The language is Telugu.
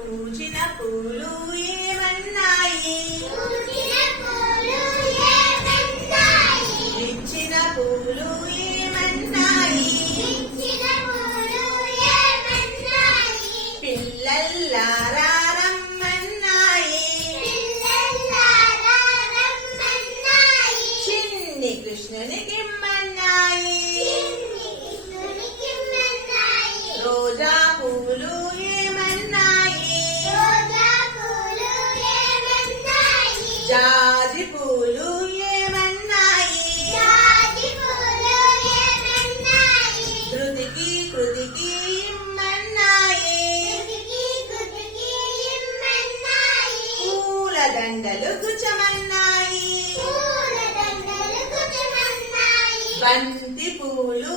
పూచిన పూలు ఏమన్నాయి ఇచ్చిన పూలు ఏమన్నాయి పిల్లల్లారా రమ్మన్నాయి చిన్ని కృష్ణునికి ఇమ్మన్నాయి రోజా పూలు ఏమన్నాయి జాజి పూలు ఏమన్నాయి ధృతికి కృతికి ఇమ్మన్నాయి పూల దండలు గుచ్చమన్నాయి బంతి పూలు